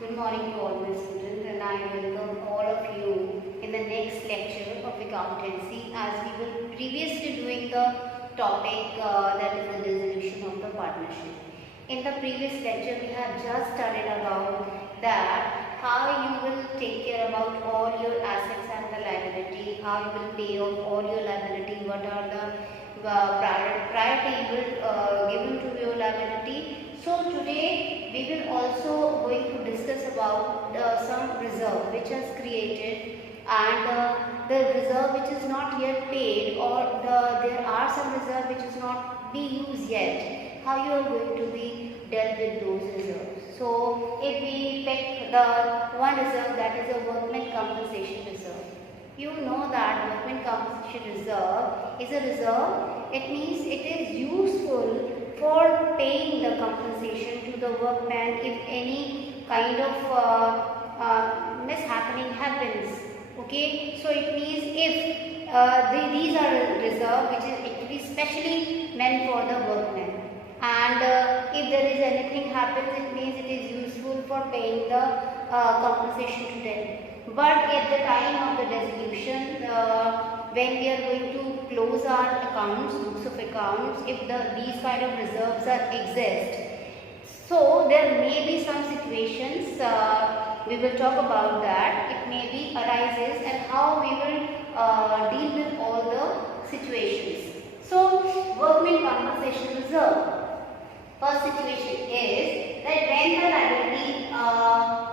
Good morning to all my students, and I welcome all of you in the next lecture of accountancy, as we were previously doing the topic that is the dissolution of the partnership. In the previous lecture we have just studied about that how you will take care about all your assets and the liability, how you will pay off all your liability, what are the priority you will given to your liability. So today we will also going to discuss about some reserve which has created, and the reserve which is not yet paid, or there are some reserve which is not be used yet. How you are going to be dealt with those reserves? So if we pick the one reserve, that is a workman compensation reserve. You know that workman compensation reserve is a reserve. It means it is useful for paying the compensation to the workman if any kind of mishappening happens. Okay, so it means if these are a reserve which is actually specially meant for the workman, and if there is anything happens, it means it is useful for paying the compensation to them. But at the time of the dissolution, when we are going to close our accounts, books of accounts, if these kind of reserves exist, so there may be some situations, we will talk about that, it may be arises, and how we will deal with all the situations. So workman compensation reserve. First situation is that when the liability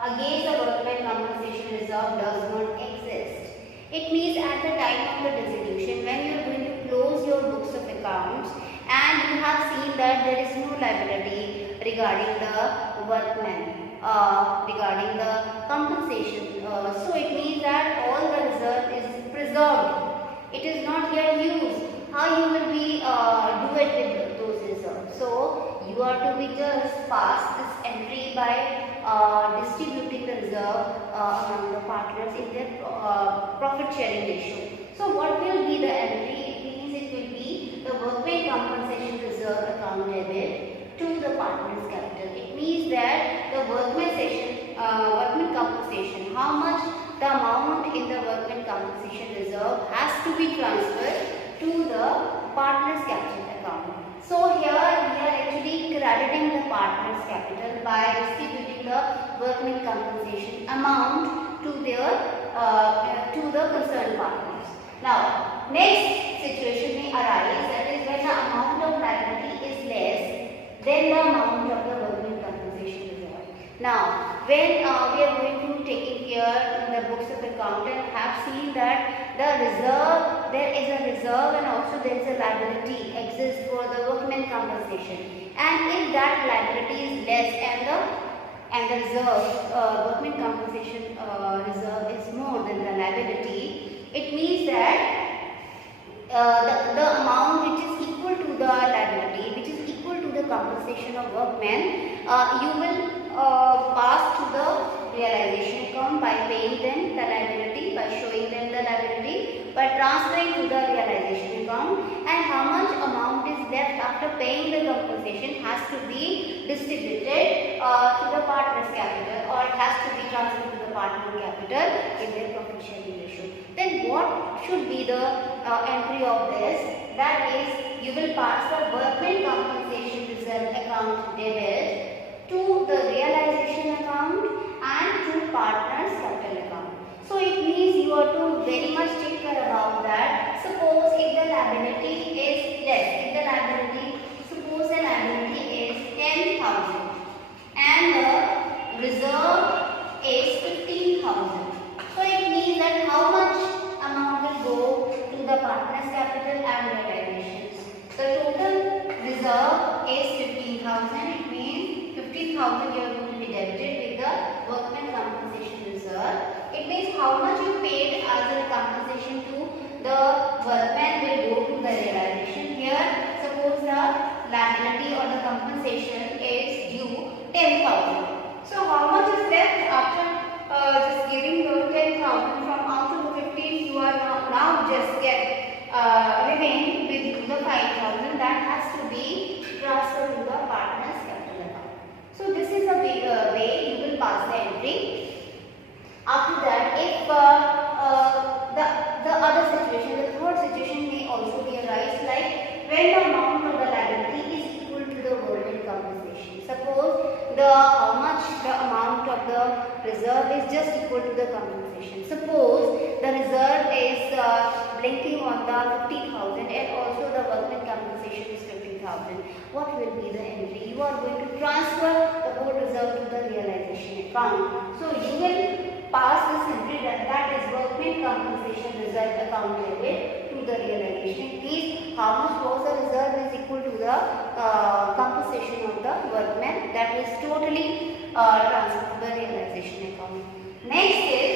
against the workman compensation reserve does not exist. It means at the time of the dissolution, when you are going to close your books of accounts and you have seen that there is no liability regarding the workman, regarding the compensation. So it means that all the reserve is preserved. It is not yet used. How you will be do it with those reserves? So you are to be just pass this entry by distributing the reserve among the partners in their profit sharing ratio. So what will be the entry? It means it will be the workman compensation reserve account debit to the partners capital. It means that the workman compensation, how much the amount in the workman compensation reserve has to be transferred to the partners capital account. So here we are actually crediting the partners capital by distributing the workman compensation amount to their to the concerned partners. Now next situation may arise, that is when the amount of liability is less than the amount of the workman compensation reserve. Now when we are going to taking care in the books of account and have seen that the reserve, there is a reserve and also there is a liability exists for the workman compensation, and if that liabiliity is less and the reserve workman compensation reserve is more than the liability, it means that the amount which is equal to the liability, which is equal to the compensation of workmen, you will pass to the realization account by paying them the liability, by showing them the liability, by transferring to the realization account, and how much amount is left after paying the compensation has to be distributed to the partners capital, or it has to be transferred to the partner capital in their profit sharing ratio. Then what should be the entry of this? That is, you will pass the workman compensation reserve account debit to the realization account and to partners capital account. So it means you are to very much take care about that. Suppose if the liability is less, if the liability, suppose the liability is 10,000 and the reserve is 15,000. So it means that how much amount will go to the partners capital and realizations. The total reserve is 15,000. It means 15,000 you are going to be debited with the workman compensation reserve. It means how much you paid as a compensation to the workman will go to the realization. Here suppose the liability or the compensation is due 10,000. So how much is left after just giving the 10,000 from out of the 15, you are now just get remain with the 5,000 that has to be transferred to the partners capital account. So this is a way you will pass the entry. the how much the amount of the reserve is just equal to the compensation. Suppose the reserve is blinking on the 50,000 and also the workman compensation is 15,000. What will be the entry? You are going to transfer the whole reserve to the realization account. So you will pass this entry that is workman compensation reserve account debit to the realization. It means how much was the reserve is equal to the compensation of the workman, that is totally transferred to the realization account. Next is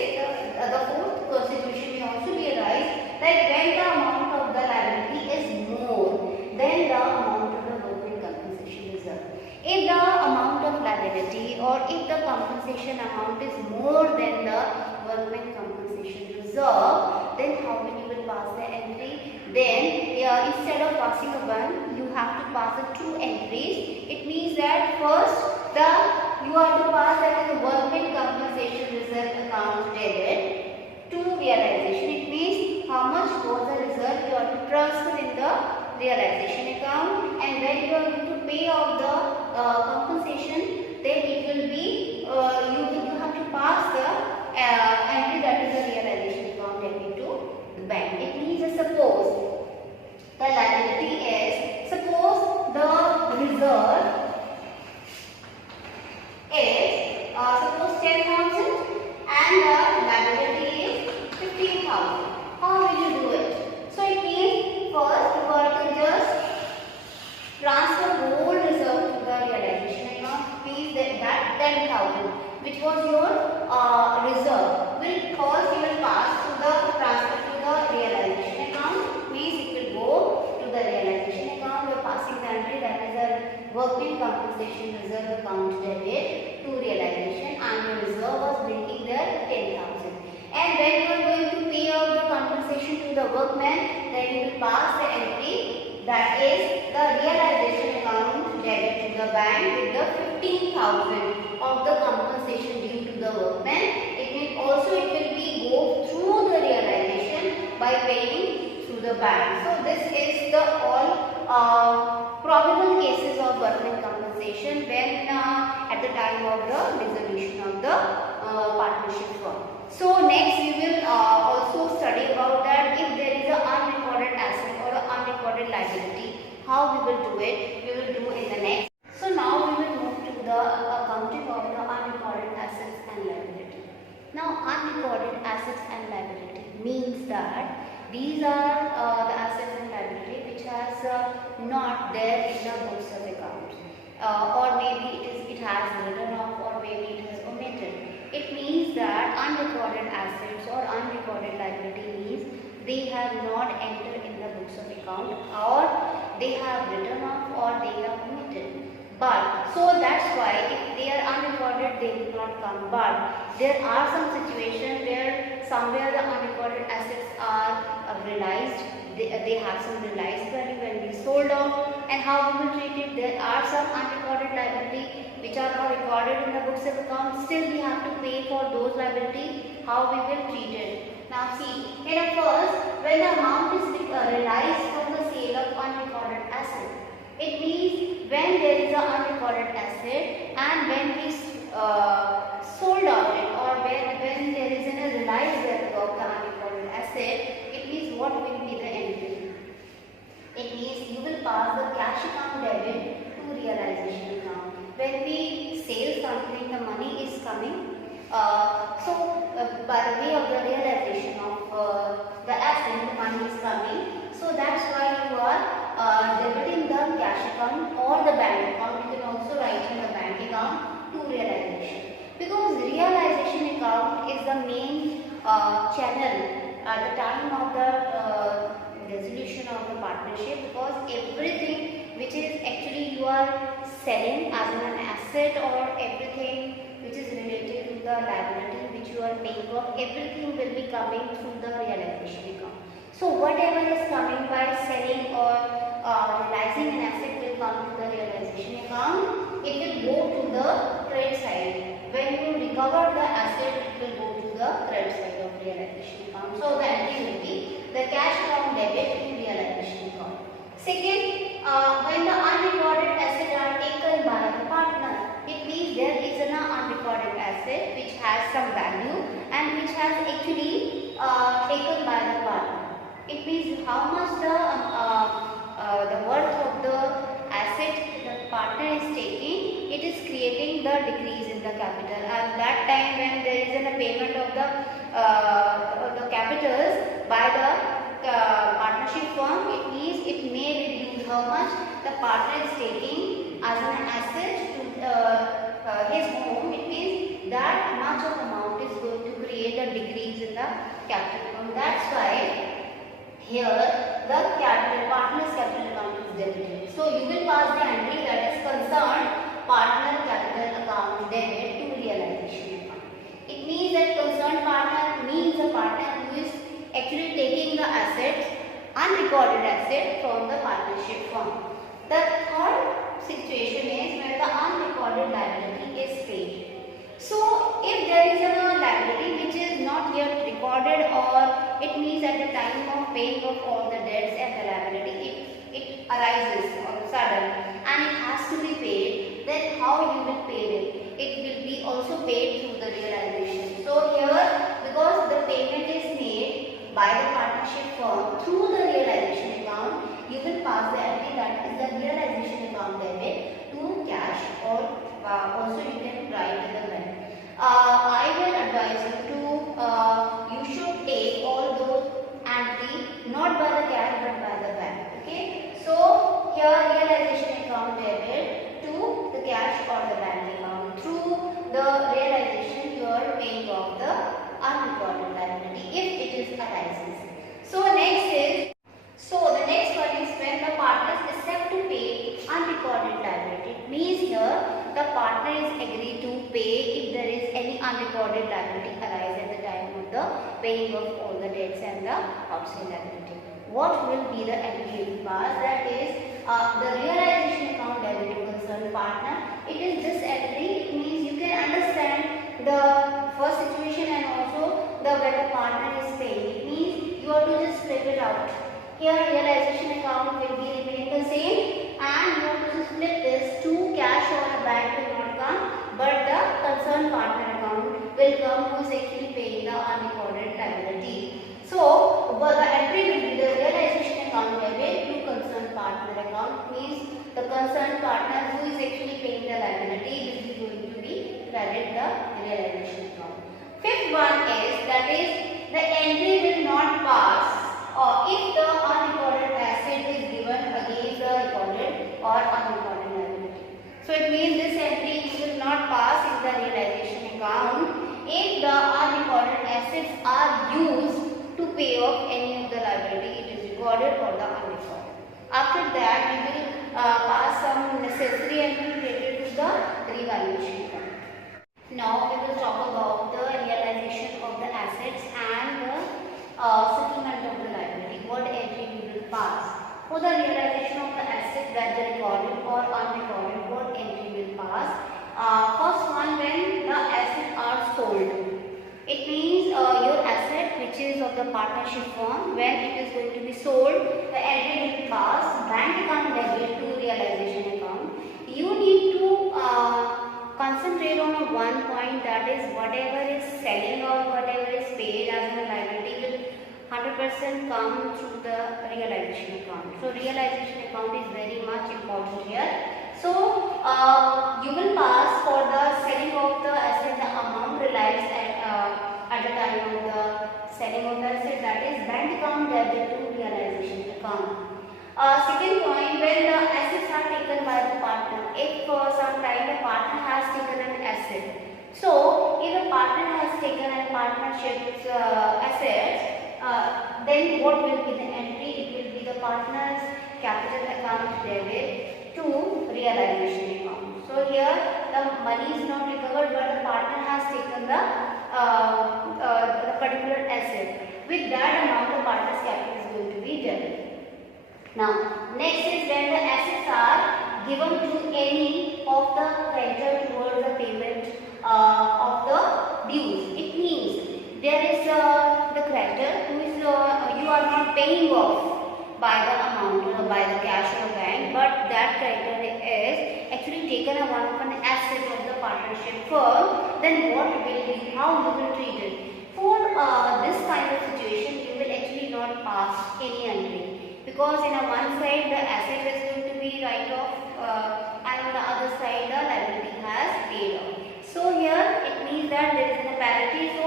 the fourth situation may also be arise that when the amount of the liability is more than the amount of the workman compensation reserve. If the amount of liability or if the compensation amount is more than the workman compensation reserve, then how will you will pass the entry? Then instead of passing a one, you have to pass the two entries. It means that first you have to pass that is the workman compensation reserve account debit to realization. It means how much was the reserve you have to transfer in the realization account, and when you are going to pay off the compensation, then it will be you have to pass the entry that is the realization account debit to the bank. It means suppose the liability is, suppose the reserve is suppose 10,000 and the liability is 15,000. How will you do it? So it means first you are to just transfer whole reserve to the realization account. Means that 10,000 which was your reserve will first you will pass to the transfer to the realization account. Means it will go to the realization account. You are passing the entry that is the workman compensation reserve account debit to realization, and your reserve was bringing there 10,000. And when you are going to pay out the compensation to the workman, then you will pass the entry that is the realization account debit to the bank with the 15,000 of the compensation due to the workman. It will be go through the realization by paying through the bank. So this is the all probable cases of workman compensation when at the time of the dissolution of the partnership firm. So next we will also study about that if there is an unrecorded asset or an unrecorded liability, how we will do it. We will do in the next. So now we will move to the accounting of the unrecorded assets and liability. Now unrecorded assets and liability means that these are the assets and liability which has not there in the books of accounts, or maybe it has written off, or maybe it has omitted. It means that unrecorded assets or unrecorded liability means they have not entered in the books of account, or they have written off, or they have omitted. But so that's why if they are unrecorded, they will not come. But there are some situations where somewhere the unrecorded assets are realized. They have some realized value when we sold off, and how we will treat it. There are some unrecorded liability which are not recorded in the books of account. Still we have to pay for those liability. How we will treat it. Now see, here first, when the amount is realized from the sale of unrecorded asset, it means when there is an unrecorded asset and when we sold out it, or when there is a realized value of the unrecorded asset, it means what will be the entry? It means you will pass the cash account debit to realization account. When we sell something, the money is coming. By the way of the realization of the asset, the money is coming. So that's why you are debiting the cash account or the bank account. You can also write in the bank account to realization. Because realization account is the main channel at the time of the resolution of the partnership, because everything which is actually you are selling as an asset, or everything which is related to the liability which you are paying off, everything will be coming through the realization account. So whatever is coming by selling or realizing an asset will come to the realization account. It will go to the credit side. When you recover the asset, it will go to the credit side of realization account. So the entry will be the cash account debit to realization account. Second, when the unrecorded assets are taken by the partner, it means it means how much the worth of the asset the partner is taking, it is creating the decrease in the capital. And that time when there is a payment of the capitals by the partnership firm, it means it may reduce how much the partner is taking as an asset to his home. It means that much of amount is going to create a decrease in the capital. And that's why here the partner's capital account is debited. So you will pass the entry that is concerned partner capital account debit to realization account. It means that concerned partner means a partner who is actually taking the assets, unrecorded asset from the partnership firm. The third situation is where the unrecorded liability is paid. So if there is a liability which is not yet recorded, or it means at the time of paying of all the debts and the liability it arises all of a sudden and it has to be paid, then how you will pay it? It will be also paid through the realization. So here, because the payment is made by the partnership firm through the realization account, you will pass the entry that is the realization account debit to cash, or also you can write in the bank. I will advise you to you should take all those entry not by the cash but by the bank. Okay. So here realization account debit to the cash or the bank account. Through the realization you are paying off the unrecorded liability if it is arises. So the next one is when the partners accept to pay unrecorded liability. It means here the partner is agreed to pay if there is any unrecorded liability arise at the time of the paying of all the debts and the outstanding liability. What will be the entry pass? That is the realization account debit to concerned partner. It is this entry. It means you can understand the first situation and also the when the partner is paying. It means you have to just split it out. Here realization account will be remain the same, and you have to split this to cash or a bank will not come, but the concerned partner account will come who is actually paying the unrecorded liability. So the entry will be the realization account debit to concerned partner account, means the concerned partner who is actually paying the liability, this is going to be credit the realization account. Fifth one is that is the entry will not pass if the unrecorded asset is given against the recorded or unrecorded liability. So it means this entry will not pass in the realization account if the unrecorded assets are used to pay off any of the liability, it is recorded or the unrecorded. After that we will pass some necessary entry related to the revaluation account. Now we will talk about the realization of the assets and the settlement of the liability. What entry we will pass? For the realization of the assets, whether recorded or unrecorded, what entry will pass? First one, when the assets are sold. It means your asset which is of the partnership firm, when it is going to be sold, the entry will pass bank account debit to realization account. You need to concentrate on one point, that is whatever is selling or whatever is paid as a liability will 100% come through the realization account. So realization account is very much important here. So you will pass for the selling of the asset the amount realized at the time of the selling of the asset, that is bank account debit to realization account. Second point, when the assets are taken by the partner, if some time the partner has taken an asset. So if a partner has taken a partnership's assets, then what will be the entry? It will be the partner's capital account debit to realization account. So here the money is not recovered, but the partner has taken the particular asset. With that amount, the partner's capital is going to be debit. Now, next is when the assets are given to any of the creditor towards the payment of the dues. It means there is the creditor who is you are not paying off by the amount or by the cash or bank, but that creditor is actually taken a one of an asset of the partnership firm. Then what will be, how you will treat it? For this kind of situation, you will actually not pass any entry, because in a one side the asset is going to be write off and on the other side the liability has paid off. So here it means that there is a parity, so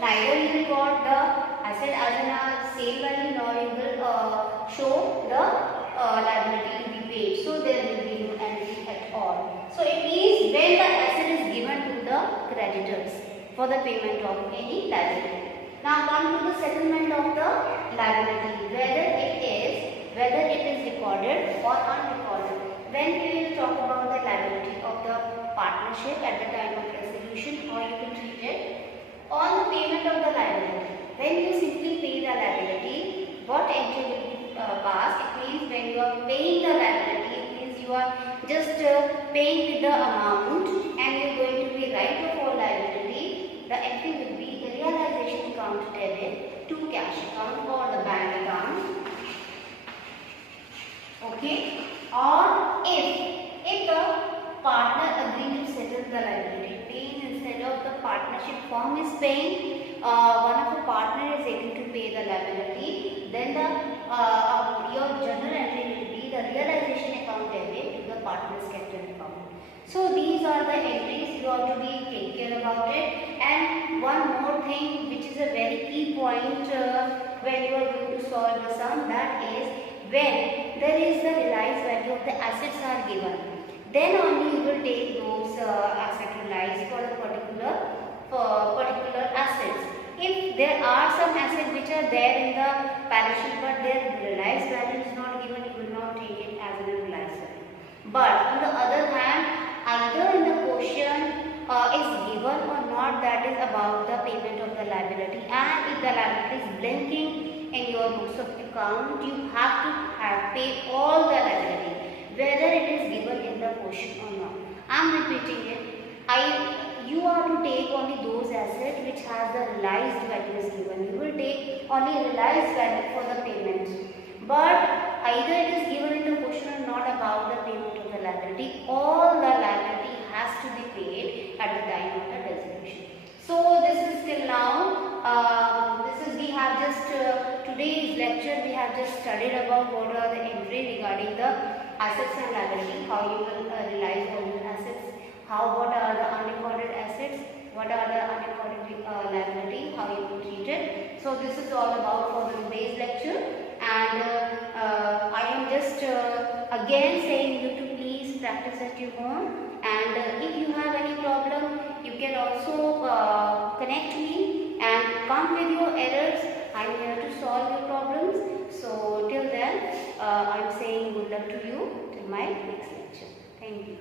neither you will got the asset as in a sale value nor you will show the liability to be paid. So there will be no entry at all. So it means when the asset is given to the creditors for the payment of any liability. Now come to the settlement of the liability, whether it is recorded or unrecorded. When we will talk about the liability of the partnership at the time of resolution, or you can treat it on the payment of the liability. When you simply pay the liability, what entry will be passed? It means when you are paying the liability, it means you are just paying with the amount and you are going to be right of all liability. The entry will be the realization account debit to cash account or the bank account. Okay. Or if the partner agree to settle the liability, means instead of the partnership firm is paying, one of the partner is able to pay the liability, then the your journal entry will be the realization account debit to the partner's capital account. So these are the entries, you have to be take care about it. And one more thing which is a very key point when you are going to solve the sum, that is when there is the realized value of the assets are given, then only you will take those asset realized for the particular assets. If there are some assets which are there in the balance sheet but their realized value is not given, you will not take it as a realized value. But on the other hand, either in the question is given or not, that is about the payment of the liability, and if the liability is blinking in your books of account, you have to pay all the liability, whether it is given in the question or not. I am repeating it. You are to take only those assets which has the realized value is given. You will take only realized value for the payment. But either it is given in the question or not about the payment of the liability, all the liability has to be paid at the time of the resolution. So this is till now. We have just today's lecture we have just studied about what are the entry regarding the assets and liability, how you will realize all the assets, what are the unrecorded assets, what are the unrecorded liability, how you will treat it. So this is all about for today's lecture, and I am just again saying you to please practice at your home. And if you have any problem, you can also connect me and come with your errors. I am here to solve your problems. So till then, I am saying good luck to you till my next lecture. Thank you.